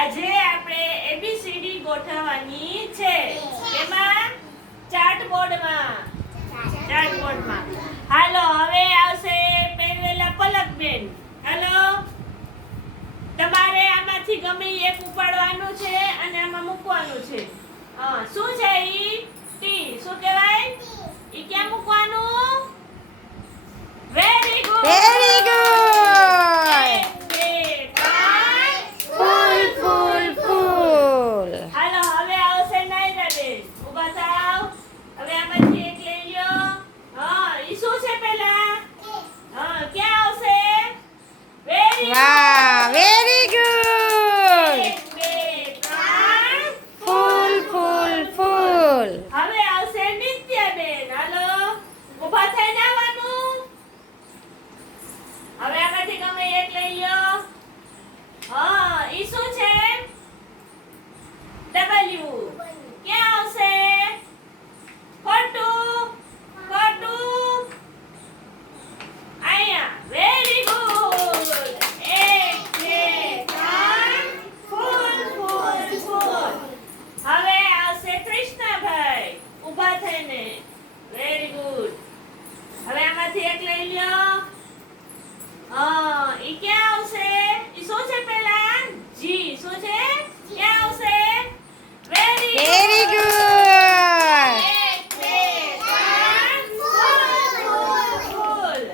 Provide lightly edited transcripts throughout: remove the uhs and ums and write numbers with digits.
આજે આપણે એબીસીડી ગોઠવવાની છે. એમાં ચાર્ટ બોર્ડમાં હાલો હવે આવશે પહેરેલા પલકબેન. હાલો તમારે આમાંથી ગમે એક ઉપાડવાનું છે અને આમાં મૂકવાનું છે. શું છે ઈ? ટી. શું કહેવાય? ઈ ક્યાં મૂકવાનું? Very good. Very good. ફૂલ ફૂલ ફૂલ. હાલો હવે આવશે નાયરાબેન. ઊભા થાવ. હવે આમાંથી એક લઈ લ્યો. ઈ શું છે પહેલા? ક્યાં આવશે? વેરી વાહ, વેરી ગુડ. 1 2 3 ફૂલ ફૂલ ફૂલ. હવે આવશે નિત્યાબેન. હાલો ઊભા થઈને આવવાનું. હવે આમાંથી ગમે એક લઈ લ્યો. ઈ શું છે? ડબલ્યુ. ક્યાં આવશે? ખોટું. અહીંયા. Very good. 1 2 3 ફૂલ ફૂલ ફૂલ. હવે આવશે કૃષ્ણભાઈ. ઊભા થઈને. Very good. હવે આમાંથી એક લઈ લ્યો. ઈ ક્યાં આવશે? ઈ શું છે પહેલા? જી. શું છે? ક્યાં આવશે? Very very good. 1 2 3 ફૂલ ફૂલ.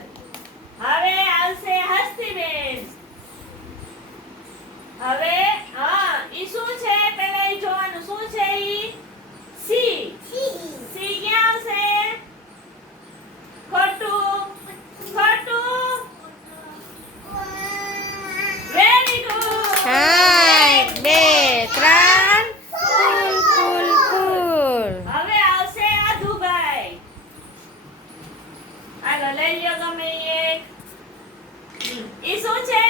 હવે આવશે હસ્તીબેન. હવે ઈ શું છે પહેલા ઈ જોવાનું. શું છે ઈ? સી. સી ક્યાં આવશે? ખોટું. Very good. 1 2 3 ફૂલ ફૂલ ફૂલ. હવે આવશે આધુભાઈ. હાલો લઈ લ્યો ગમે એક. ઈ શું છે?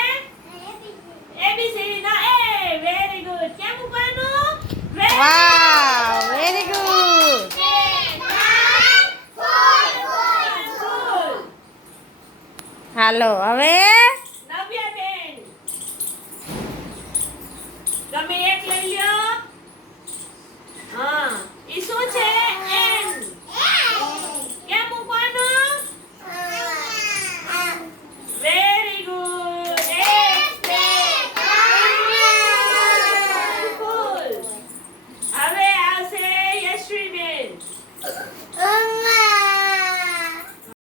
એબીસીડી નો એ. Very good. ક્યાં મૂકવાનું? વાવ, વેરી ગુડ. ફૂલ. હાલો હવે નવ્યાબેન. ગમે એક લઈ લ્યો. ઈ શું છે?